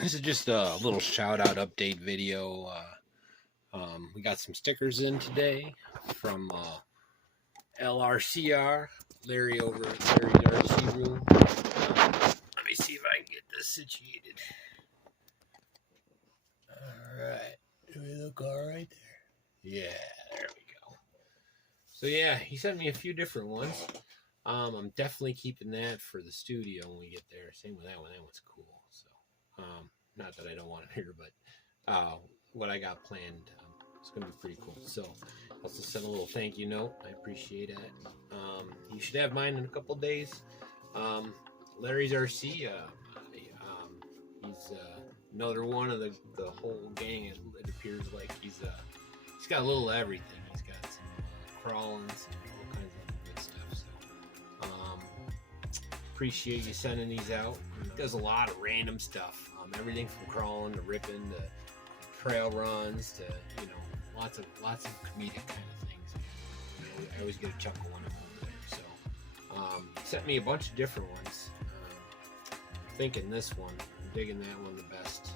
This is just a little shout out update video. We got some stickers in today from LRCR, Larry over at Larry's RC room. Let me see if I can get this situated. Alright, do we look alright there? Yeah, there we go. So yeah, he sent me a few different ones. I'm definitely keeping that for the studio when we get there. Same with that one. That one's cool. So, not that I don't want it here, but what I got planned, it's going to be pretty cool. So, also sent a little thank you note. I appreciate it. You should have mine in a couple days. Larry's RC, he's another one of the whole gang. It appears like he's got a little everything. He's got some crawling, some all kinds of good stuff. So, appreciate you sending these out. He does a lot of random stuff. Everything from crawling to ripping to trail runs to lots of comedic kind of things. I always get a chuckle when I'm over there. So he sent me a bunch of different ones. Thinking this one, I'm digging that one the best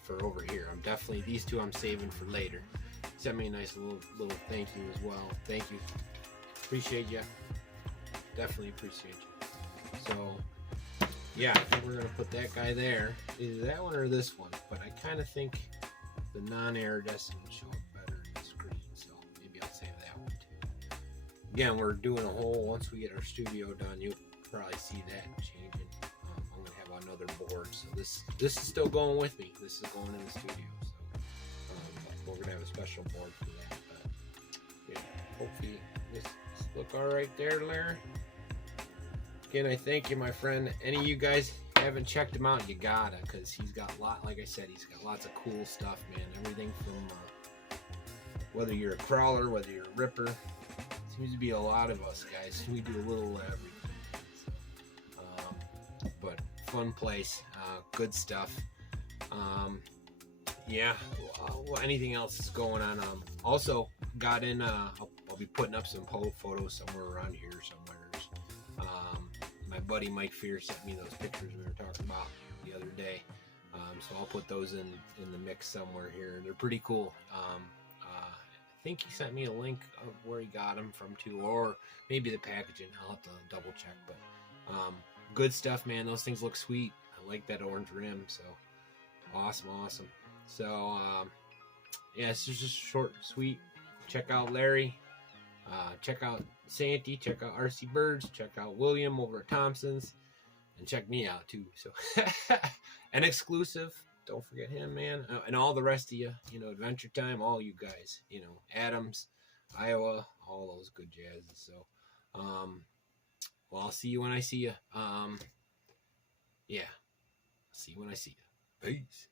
for over here. I'm definitely these two I'm saving for later. He sent me a nice little thank you as well. Thank you, appreciate you. Definitely appreciate you. So. Yeah, I think we're going to put that guy there. Either that one or this one. But I kind of think the non-iridescent would show up better in the screen. So maybe I'll save that one too. Again, we're doing a whole, once we get our studio done, you'll probably see that changing. I'm going to have another board. So this is still going with me. This is going in the studio. So we're going to have a special board for that. But yeah, hopefully this look all right there, Larry. Again, I thank you, my friend. Any of you guys haven't checked him out, you gotta, because he's got like I said, he's got lots of cool stuff, man. Everything from whether you're a crawler, whether you're a ripper, seems to be a lot of us guys. We do a little of everything. So, but fun place, good stuff. Yeah. Anything else is going on? Also got in. I'll be putting up some photos somewhere around here somewhere. My buddy Mike Fear sent me those pictures we were talking about the other day, so I'll put those in the mix somewhere here. They're pretty cool. I think he sent me a link of where he got them from too, or maybe the packaging. I'll have to double check, but good stuff, man. Those things look sweet. I like that orange rim, so awesome. So yeah, it's just short and sweet. Check out Larry. Check out Santy, check out RC Birds, check out William over at Thompson's, and check me out too. So, an exclusive, don't forget him, man, and all the rest of you, Adventure Time, all you guys, Adams, Iowa, all those good jazzes. So, well, I'll see you when I see you. Yeah, see you when I see you. Peace.